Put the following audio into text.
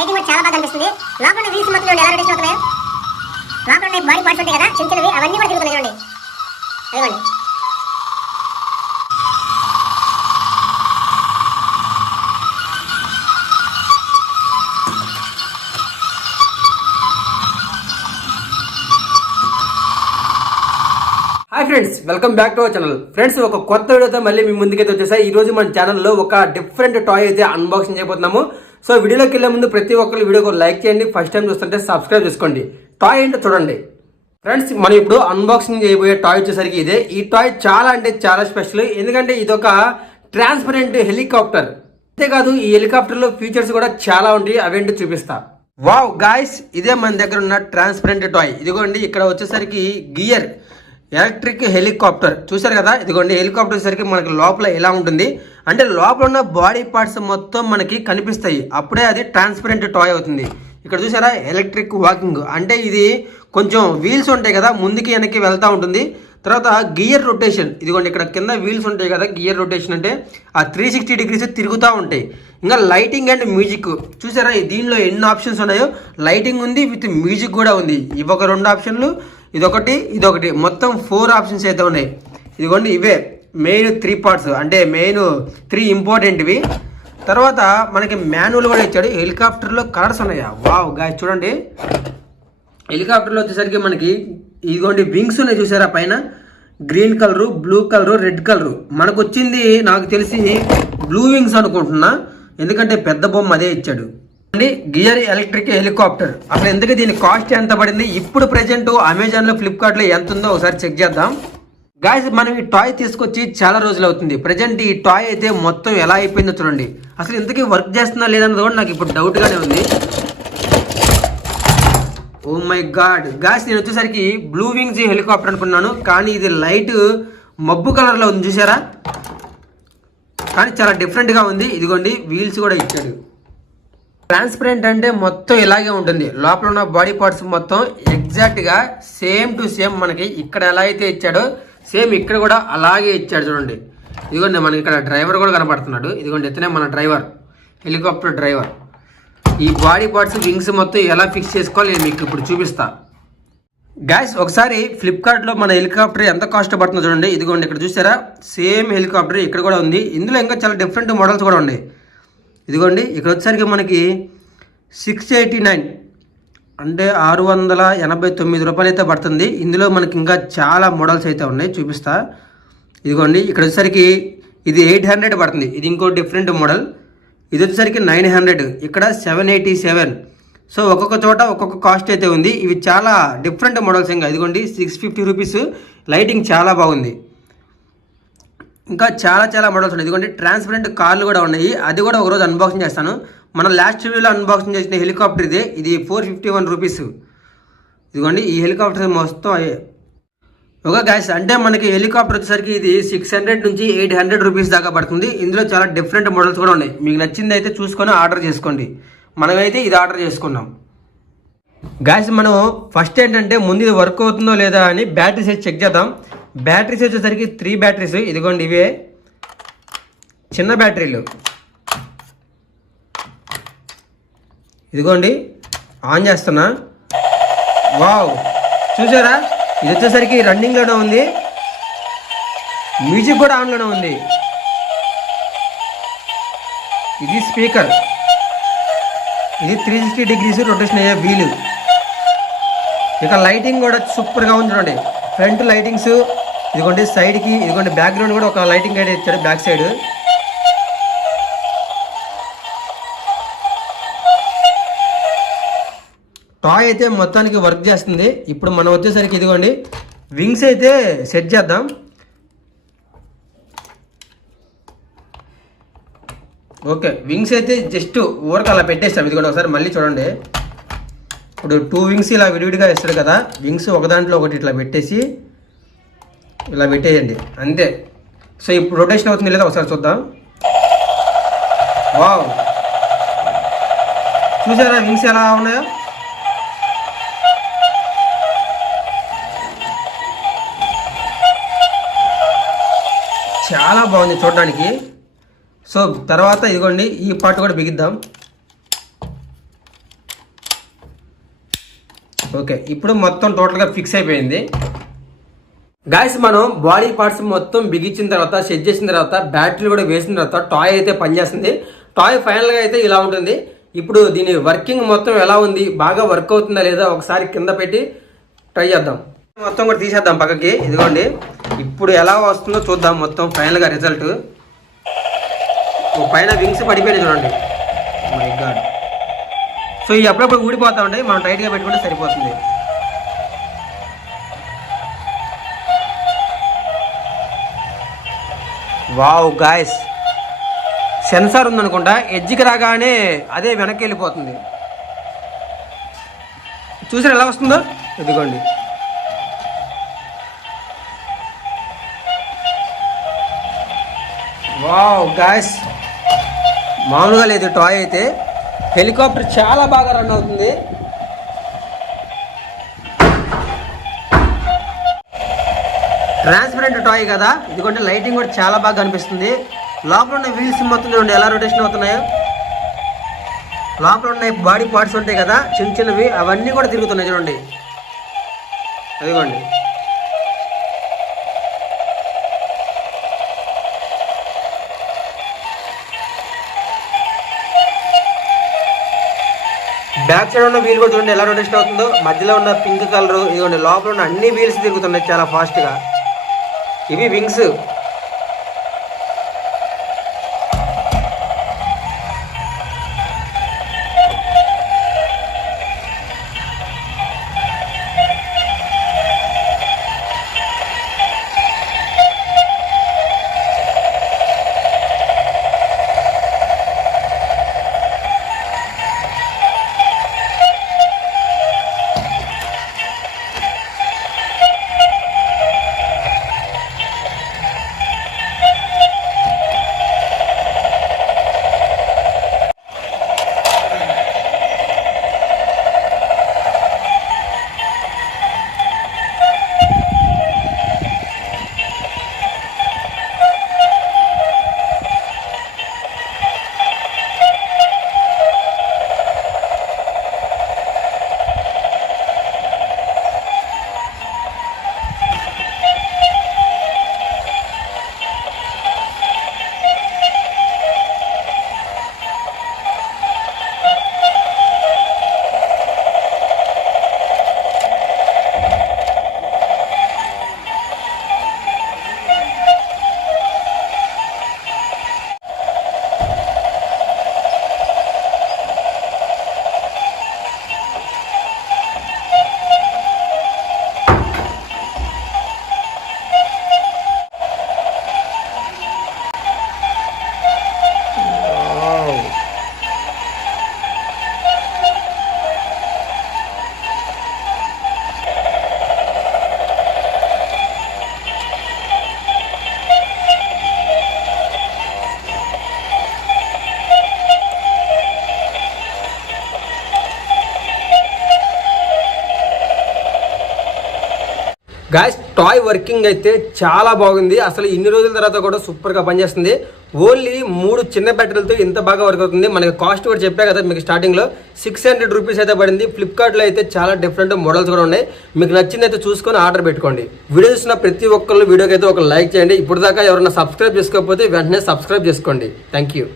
Lighting కూడా చాలా బాగా అనిపిస్తుంది. లోపల వీల్స్ మొత్తం ఎలా రొటేషన్ అవుతున్నాయో, లోపల బాడీ పార్ట్స్ ఉంటాయి కదా చిన్న చిన్నవి, అవన్నీ కూడా తిరుగుతున్నాయి చూడండి. అదిగోండి. Hi friends, welcome back to our channel. Friends, ఒక కొత్త వీడియోతో మళ్ళీ మీ ముందుకైతే వచ్చేసాయి. ఈ రోజు మన ఛానల్లో ఒక డిఫరెంట్ టాయ్ అయితే అన్బాక్సింగ్ చేయబోతున్నాము. సో వీడియోలోకి వెళ్ళే ముందు ప్రతి ఒక్కరు వీడియోకి లైక్ చేయండి, ఫస్ట్ టైం చూస్తుంటే సబ్స్క్రైబ్ చేసుకోండి. టాయ్ ఏంటో చూడండి. ఫ్రెండ్స్, మనం ఇప్పుడు అన్బాక్సింగ్ చేయబోయే టాయ్ వచ్చేసరికి ఇదే. ఈ టాయ్ చాలా అంటే చాలా స్పెషల్, ఎందుకంటే ఇది ఒక ట్రాన్స్పరెంట్ హెలికాప్టర్. అంతేకాదు ఈ హెలికాప్టర్లో ఫీచర్స్ కూడా చాలా ఉంటాయి, అవేంటో చూపిస్తా. వావ్ గాయ్స్, ఇదే మన దగ్గర ఉన్న ట్రాన్స్పరెంట్ టాయ్. ఇదిగోండి, ఇక్కడ వచ్చేసరికి గియర్ ఎలక్ట్రిక్ హెలికాప్టర్ చూసారు కదా. ఇదిగోండి, హెలికాప్టర్ వచ్చేసరికి మనకి లోపల ఎలా ఉంటుంది అంటే లోపల ఉన్న బాడీ పార్ట్స్ మొత్తం మనకి కనిపిస్తాయి, అప్పుడే అది ట్రాన్స్పరెంట్ టాయ్ అవుతుంది. ఇక్కడ చూసారా, ఎలక్ట్రిక్ వాకింగ్ అంటే ఇది కొంచెం వీల్స్ ఉంటాయి కదా, ముందుకి వెనక్కి వెళ్తూ ఉంటుంది. తర్వాత గియర్ రొటేషన్, ఇదిగోండి ఇక్కడ కింద వీల్స్ ఉంటాయి కదా, గియర్ రొటేషన్ అంటే ఆ 360 డిగ్రీస్ తిరుగుతూ ఉంటాయి. ఇంకా లైటింగ్ అండ్ మ్యూజిక్ చూసారా, దీనిలో ఎన్ని ఆప్షన్స్ ఉన్నాయో. లైటింగ్ ఉంది, విత్ మ్యూజిక్ కూడా ఉంది. ఇవి ఒక 2 ఆప్షన్లు, ఇదొకటి, మొత్తం 4 ఆప్షన్స్ అయితే ఉన్నాయి. ఇదిగోండి, ఇవే మెయిన్ 3 పార్ట్స్, అంటే మెయిన్ 3 ఇంపార్టెంట్వి. తర్వాత మనకి మాన్యువల్ కూడా ఇచ్చాడు. హెలికాప్టర్లో కలర్స్ ఉన్నాయా, వావ్ గాయ్స్ చూడండి. హెలికాప్టర్లో వచ్చేసరికి మనకి ఇదిగోండి వింగ్స్ ఉన్నాయి చూసారా, పైన green colour, blue colour, red colour. మనకు వచ్చింది నాకు తెలిసి బ్లూ వింగ్స్ అనుకుంటున్నా, ఎందుకంటే పెద్ద బొమ్మ అదే ఇచ్చాడు. గియర్ ఎలక్ట్రిక్ హెలికాప్టర్ అసలు ఎందుకు దీని కాస్ట్ ఎంత పడింది, ఇప్పుడు ప్రెజెంట్ అమెజాన్లో, ఫ్లిప్కార్ట్లో ఎంత ఉందో ఒకసారి చెక్ చేద్దాం. గాయ్స్, మనం ఈ టాయ్ తీసుకొచ్చి చాలా రోజులు అవుతుంది. ప్రజెంట్ ఈ టాయ్ అయితే మొత్తం ఎలా అయిపోయిందో చూడండి. అసలు ఇంతకీ వర్క్ చేస్తున్నా లేదన్నది కూడా నాకు ఇప్పుడు డౌట్గానే ఉంది. ఓ మై గాడ్ గాయ్స్, నేను వచ్చేసరికి బ్లూ వింగ్స్ హెలికాప్టర్ అనుకున్నాను, కానీ ఇది లైట్ మబ్బు కలర్లో ఉంది చూసారా, కానీ చాలా డిఫరెంట్గా ఉంది. ఇదిగోండి, వీల్స్ కూడా ఇచ్చాడు. ట్రాన్స్పరెంట్ అంటే మొత్తం ఇలాగే ఉంటుంది, లోపల ఉన్న బాడీ పార్ట్స్ మొత్తం ఎగ్జాక్ట్గా సేమ్ టు సేమ్ మనకి ఇక్కడ ఎలా అయితే ఇచ్చాడో సేమ్ ఇక్కడ కూడా అలాగే ఇచ్చాడు చూడండి. ఇదిగోండి, మనకి ఇక్కడ డ్రైవర్ కూడా కనపడుతున్నాడు. ఇదిగోండి, ఇతనే మన డ్రైవర్, హెలికాప్టర్ డ్రైవర్. ఈ బాడీ పార్ట్స్ వింగ్స్ మొత్తం ఎలా ఫిక్స్ చేసుకోవాలి నేను మీకు ఇప్పుడు చూపిస్తా. గాయ్స్, ఒకసారి ఫ్లిప్కార్ట్లో మన హెలికాప్టర్ ఎంత కాస్ట్ పడుతుందో చూడండి. ఇదిగోండి, ఇక్కడ చూసారా, సేమ్ హెలికాప్టర్ ఇక్కడ కూడా ఉంది. ఇందులో ఇంకా చాలా డిఫరెంట్ మోడల్స్ కూడా ఉన్నాయి. ఇదిగోండి, ఇక్కడ వచ్చేసరికి మనకి 689 అంటే 689 రూపాయలు అయితే పడుతుంది. ఇందులో మనకి ఇంకా చాలా మోడల్స్ అయితే ఉన్నాయి, చూపిస్తా. ఇదిగోండి, ఇక్కడ వచ్చేసరికి ఇది 800 పడుతుంది. ఇది ఇంకో డిఫరెంట్ మోడల్. ఇది వచ్చేసరికి 900, ఇక్కడ 787. సో ఒక్కొక్క చోట ఒక్కొక్క కాస్ట్ అయితే ఉంది. ఇవి చాలా డిఫరెంట్ మోడల్స్. ఇంకా ఇదిగోండి 650 రూపీస్. లైటింగ్ చాలా బాగుంది. ఇంకా చాలా మోడల్స్ ఉన్నాయి. ఇదిగోండి, ట్రాన్స్పరెంట్ కార్లు కూడా ఉన్నాయి, అది కూడా ఒకరోజు అన్బాక్సింగ్ చేస్తాను. మనం లాస్ట్ వీడియోలో అన్బాక్సింగ్ చేసిన హెలికాప్టర్ ఇదే. ఇది 451 రూపీస్. ఇదిగోండి, ఈ హెలికాప్టర్ మొత్తం ఓకే గాయ్స్, అంటే మనకి హెలికాప్టర్ వచ్చేసరికి ఇది 600 నుంచి 800 రూపీస్ దాకా పడుతుంది. ఇందులో చాలా డిఫరెంట్ మోడల్స్ కూడా ఉన్నాయి. మీకు నచ్చింది అయితే చూసుకొని ఆర్డర్ చేసుకోండి. మనమైతే ఇది ఆర్డర్ చేసుకున్నాం. గాయ్స్, మనం ఫస్ట్ ఏంటంటే ముందు ఇది వర్క్ అవుతుందో లేదా అని బ్యాటరీస్ అయితే చెక్ చేద్దాం. బ్యాటరీస్ వచ్చేసరికి 3 బ్యాటరీస్. ఇదిగోండి, ఇవే చిన్న బ్యాటరీలు. ఇదిగోండి, ఆన్ చేస్తున్నా. వావ్, చూసారా, ఇది వచ్చేసరికి రన్నింగ్లోనే ఉంది, మ్యూజిక్ కూడా ఆన్లోనే ఉంది. ఇది స్పీకర్, ఇది 360 డిగ్రీస్ రొటేషన్ అయ్యే వీలు. ఇక లైటింగ్ కూడా సూపర్గా ఉంది చూడండి. ఫ్రంట్ లైటింగ్స్, ఇదిగోండి సైడ్కి, ఇదిగోండి బ్యాక్గ్రౌండ్ కూడా ఒక లైటింగ్ అయితే ఇచ్చాడు బ్యాక్ సైడ్. టాయ్ అయితే మొత్తానికి వర్క్ చేస్తుంది. ఇప్పుడు మనం వచ్చేసరికి ఇదిగోండి వింగ్స్ అయితే సెట్ చేద్దాం. ఓకే, వింగ్స్ అయితే జస్ట్ ఊరకు అలా పెట్టేస్తాం. ఇదిగోండి, ఒకసారి మళ్ళీ చూడండి. ఇప్పుడు 2 వింగ్స్ ఇలా విడివిడిగా ఇస్తాడు కదా, వింగ్స్ ఒక దాంట్లో ఒకటి ఇట్లా పెట్టేసి ఇలా పెట్టేయండి, అంతే. సో ఇప్పుడు రొటేషన్ అవుతుంది లేదా ఒకసారి చూద్దాం. వావ్, చూసారా వింగ్స్ ఎలా ఉన్నాయో. చాలా బాగుంది చూడడానికి. సో తర్వాత ఇదిగోండి, ఈ పార్ట్ కూడా బిగిద్దాం. ఓకే, ఇప్పుడు మొత్తం టోటల్గా ఫిక్స్ అయిపోయింది. గాయస్ మనం బాడీ పార్ట్స్ మొత్తం బిగించిన తర్వాత సెట్ చేసిన తర్వాత బ్యాటరీలు కూడా వేసిన తర్వాత టాయ్ అయితే పనిచేస్తుంది. టాయ్ ఫైనల్గా అయితే ఇలా ఉంటుంది. ఇప్పుడు దీని వర్కింగ్ మొత్తం ఎలా ఉంది, బాగా వర్క్ అవుతుందా లేదా ఒకసారి కింద పెట్టి ట్రై చేద్దాం. మొత్తం కూడా తీసేద్దాం పక్కకి. ఇదిగోండి ఇప్పుడు ఎలా వస్తుందో చూద్దాం మొత్తం ఫైనల్గా రిజల్ట్. పైన వింగ్స్ పడిపోయినాయి చూడండి. My God. సో ఈ అప్పుడప్పుడు ఊడిపోతా ఉంటాయి, మనం టైట్గా పెట్టుకుంటే సరిపోతుంది. వావ్ గాయస్, సెన్సార్ ఉందనుకుంటా, ఎడ్జ్కి రాగానే అదే వెనక్కి వెళ్ళిపోతుంది. చూసారు ఎలా వస్తుందో? ఇదిగోండి. వావ్ గాయస్, మామూలుగా లేదు టాయ్ అయితే. హెలికాప్టర్ చాలా బాగా రన్ అవుతుంది. ట్రాన్స్పరెంట్ టాయ్ కదా, ఇదిగోండి లైటింగ్ కూడా చాలా బాగా కనిపిస్తుంది. లోపల ఉన్న వీల్స్ మొత్తం చూడండి ఎలా రొటేషన్ అవుతున్నాయో. లోపల ఉన్న బాడీ పార్ట్స్ ఉంటాయి కదా చిన్న చిన్నవి, అవన్నీ కూడా తిరుగుతున్నాయి చూడండి. అదిగోండి. బ్యాక్ సైడ్ ఉన్న వీల్ కూడా చూడండి ఎలా రొటేషన్ అవుతుందో. మధ్యలో ఉన్న పింక్ కలర్, ఇదిగోండి లోపల ఉన్న అన్ని వీల్స్ తిరుగుతున్నాయి చాలా ఫాస్ట్గా. ఇవి వింగ్స్. గాయస్ టాయ్ వర్కింగ్ అయితే చాలా బాగుంది. అసలు ఇన్ని రోజుల తర్వాత కూడా సూపర్గా పనిచేస్తుంది. ఓన్లీ 3 చిన్న బ్యాటరీలతో ఇంత బాగా వర్క్ అవుతుంది. మనకి కాస్ట్ కూడా చెప్పా కదా మీకు స్టార్టింగ్లో, 600 రూపీస్ అయితే పడింది. ఫ్లిప్కార్ట్లో అయితే చాలా డిఫరెంట్ మోడల్స్ కూడా ఉన్నాయి. మీకు నచ్చింది అయితే చూసుకొని ఆర్డర్ పెట్టుకోండి. వీడియో చూసిన ప్రతి ఒక్కళ్ళు వీడియోకి అయితే ఒక లైక్ చేయండి. ఇప్పుడు దాకా ఎవరైనా సబ్స్క్రైబ్ చేసుకోకపోతే వెంటనే సబ్స్క్రైబ్ చేసుకోండి. Thank you.